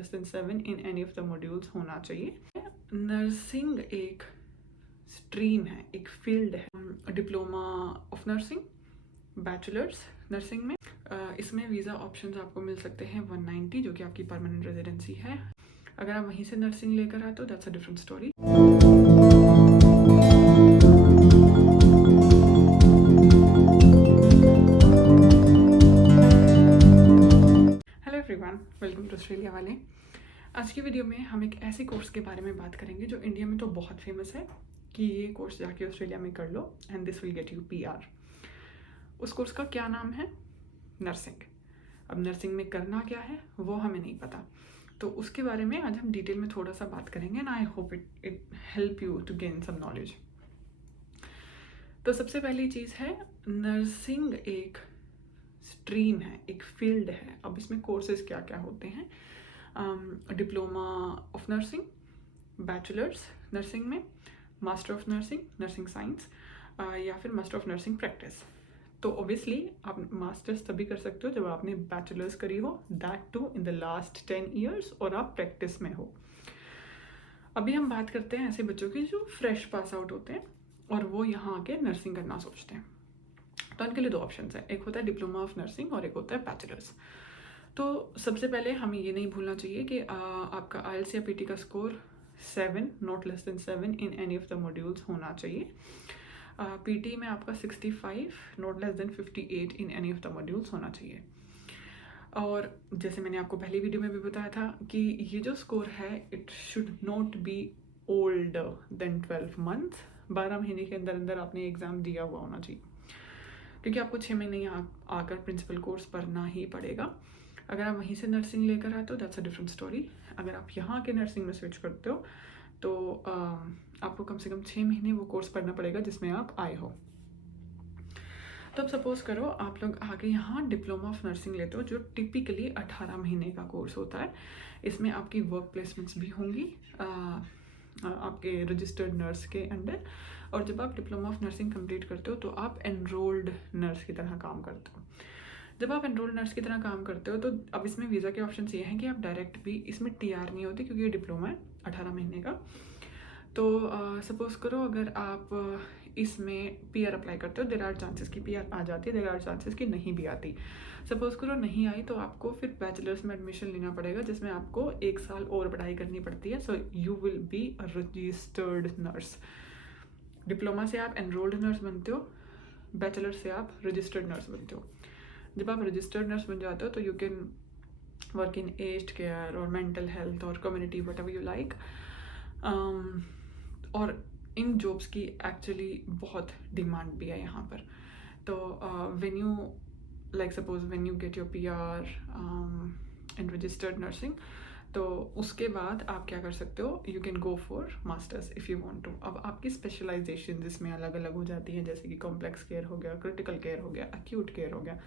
less than 7 in any of the modules होना चाहिए। Nursing एक स्ट्रीम है, एक फील्ड है। Diploma of nursing, bachelors nursing में इसमें वीज़ा ऑप्शंस आपको मिल सकते हैं 190, जो कि आपकी परमानेंट रेजिडेंसी है। अगर आप वहीं से नर्सिंग लेकर आते हो that's a different story. Hello everyone, welcome to Australia वाले। आज की वीडियो में हम एक ऐसे कोर्स के बारे में बात करेंगे जो इंडिया में तो बहुत फेमस है कि ये कोर्स जाके ऑस्ट्रेलिया में कर लो and this will get you PR. उस कोर्स का क्या नाम है? नर्सिंग। अब नर्सिंग में करना क्या है वो हमें नहीं पता, तो उसके बारे में आज हम डिटेल में थोड़ा सा बात करेंगे and I hope it help you to gain some knowledge. तो सबसे पहली चीज़ है, नर्सिंग एक स्ट्रीम है, एक फील्ड है। अब इसमें कोर्सेज क्या क्या होते हैं? Diploma of nursing, bachelors nursing में, master of nursing, nursing science, या फिर मास्टर ऑफ नर्सिंग प्रैक्टिस। तो ऑब्वियसली आप मास्टर्स तभी कर सकते हो जब आपने बैचलर्स करी हो, that too in the last 10 years, और आप प्रैक्टिस में हो। अभी हम बात करते हैं ऐसे बच्चों की जो फ्रेश पास आउट होते हैं और वो यहाँ आके नर्सिंग करना सोचते हैं। तो उनके लिए दो ऑप्शन है, एक होता है डिप्लोमा ऑफ नर्सिंग और एक होता है बैचलर्स। तो सबसे पहले हमें ये नहीं भूलना चाहिए कि आपका IELTS या PT का score 7, not less than 7 in any of the modules होना चाहिए। PT में आपका 65, not less than 58 in any of the modules होना चाहिए। और जैसे मैंने आपको पहली वीडियो में भी बताया था कि ये जो स्कोर है it should not be older than 12 month. 12 महीने के अंदर अंदर आपने एग्ज़ाम दिया हुआ होना चाहिए, क्योंकि आपको 6 महीने आकर प्रिंसिपल कोर्स पढ़ना ही पड़ेगा। अगर आप वहीं से नर्सिंग लेकर आते हो दैट्स अ डिफरेंट स्टोरी। अगर आप यहाँ के नर्सिंग में स्विच करते हो तो आपको कम से कम 6 महीने वो कोर्स पढ़ना पड़ेगा जिसमें आप आए हो। तो अब सपोज करो आप लोग आगे यहाँ डिप्लोमा ऑफ नर्सिंग लेते हो, जो टिपिकली 18 महीने का कोर्स होता है। इसमें आपकी वर्क प्लेसमेंट्स भी होंगी आपके रजिस्टर्ड नर्स के अंडर। और जब आप डिप्लोमा ऑफ नर्सिंग कंप्लीट करते हो तो आप एनरोल्ड नर्स की तरह काम करते हो। जब आप एनरोल्ड नर्स की तरह काम करते हो तो अब इसमें वीज़ा के ऑप्शन ये हैं कि आप डायरेक्ट भी, इसमें TR नहीं होती क्योंकि ये डिप्लोमा है 18 महीने का। तो सपोज़ करो अगर आप इसमें PR अप्लाई करते हो, देयर आर चांसेस कि PR आ जाती है, देयर आर चांसेस कि नहीं भी आती। सपोज़ करो नहीं आई तो आपको फिर बैचलर्स में एडमिशन लेना पड़ेगा, जिसमें आपको 1 साल और पढ़ाई करनी पड़ती है। So you will be a registered nurse. Diploma से आप एनरोल्ड नर्स बनते हो, बैचलर से आप रजिस्टर्ड नर्स बनते हो। जब आप रजिस्टर्ड नर्स बन जाते हो तो you can work in aged care और मेंटल हेल्थ और community, whatever you like. और इन जॉब्स की एक्चुअली बहुत डिमांड भी है यहाँ पर। तो when you like suppose when you get your PR in registered nursing, तो उसके बाद आप क्या कर सकते हो, you can go for masters if you want to. अब आपकी स्पेशलाइजेशन जिसमें अलग अलग हो जाती हैं, जैसे कि कॉम्प्लेक्स केयर हो गया, क्रिटिकल केयर हो गया, एक्यूट केयर हो गया,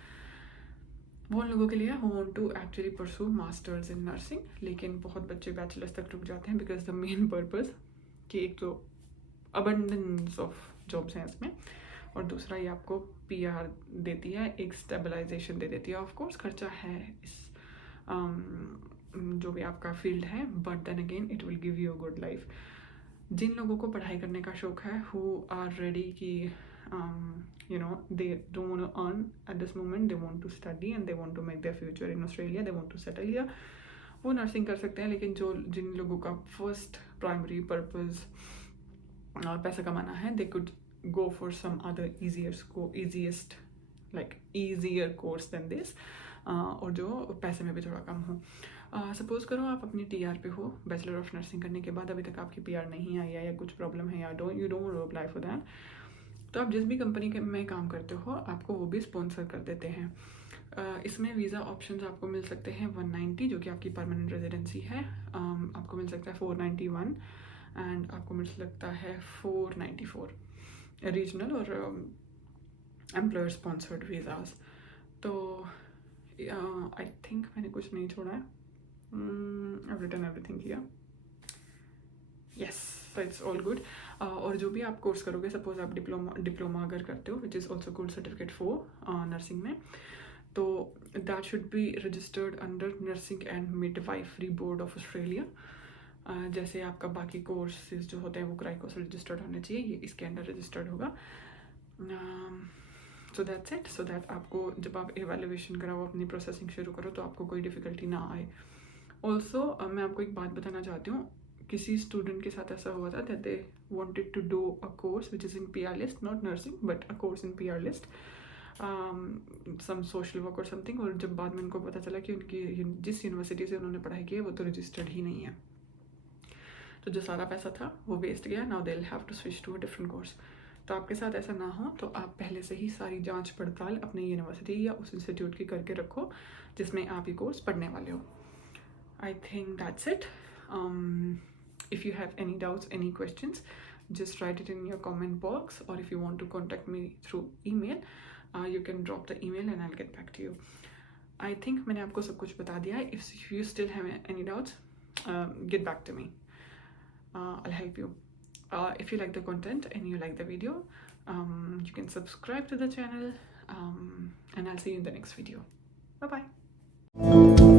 वो उन लोगों के लिए who want to actually pursue masters in nursing. लेकिन बहुत बच्चे बैचलर्स तक रुक जाते हैं बिकॉज द मेन पर्पज़ कि एक तो अबंडेंस ऑफ जॉब्स हैं इसमें, और दूसरा ये आपको PR देती है, एक स्टेबलाइजेशन दे देती है। ऑफ कोर्स खर्चा है इस जो भी आपका फील्ड है, but then again it will give you a good life. जिन लोगों को पढ़ाई करने का शौक है, हु आर रेडी कि you know they don't want to earn at this moment, they want to study and they want to make their future in Australia, they want to settle here, वो nursing कर सकते हैं। लेकिन जो जिन लोगों का first primary purpose पैसा कमाना है, they could go for some other easiest like easier course than this, और जो पैसे में भी थोड़ा कम हो। सपोज़ करो आप अपनी TR पे हो बैचलर ऑफ नर्सिंग करने के बाद, अभी तक आपकी PR नहीं आई है या कुछ प्रॉब्लम है या you don't apply for that, तो आप जिस भी कंपनी में काम करते हो आपको वो भी स्पॉन्सर कर देते हैं। इसमें वीज़ा ऑप्शंस आपको मिल सकते हैं 190, जो कि आपकी परमानेंट रेजिडेंसी है। आपको मिल सकता है 491 एंड आपको मिल सकता है 494 रीजनल और एम्प्लॉयर स्पॉन्सर्ड वीज़ाज। तो आई थिंक मैंने कुछ नहीं छोड़ा है। I've written everything here. Yes, so it's all good. और जो भी आप कोर्स करोगे, सपोज आप डिप्लोमा अगर करते हो, which is also good certificate for nursing में, तो that should be registered under nursing and midwifery board of Australia. जैसे आपका बाकी कोर्सेज जो होते हैं वो क्राइको से रजिस्टर्ड होने चाहिए, ये इसके अंडर रजिस्टर्ड होगा। So that's it, so that आपको जब आप एवेल्युएशन कराओ, अपनी प्रोसेसिंग शुरू करो, तो आपको कोई डिफ़िकल्टी ना आए। ऑल्सो मैं आपको एक बात बताना चाहती हूँ, किसी स्टूडेंट के साथ ऐसा हुआ था that they wanted to do a course which is in PR list, not nursing but a course in PR list, some social work और समथिंग, और जब बाद में उनको पता चला कि उनकी जिस यूनिवर्सिटी से उन्होंने पढ़ाई की है वो तो रजिस्टर्ड ही नहीं है, तो जो सारा पैसा था वो वेस्ट गया। Now they will have to switch to a different course. तो आपके साथ ऐसा ना हो तो आप पहले से ही सारी जांच पड़ताल अपनी यूनिवर्सिटी या उस इंस्टीट्यूट की करके रखो जिसमें आप ये कोर्स पढ़ने वाले हो। I think that's it. If you have any doubts, any questions, just write it in your comment box, or if you want to contact me through email, you can drop the email and I'll get back to you. I think मैंने आपको सब कुछ बता दिया है. If you still have any doubts, get back to me. I'll help you. If you like the content and you like the video, you can subscribe to the channel, and I'll see you in the next video. Bye bye.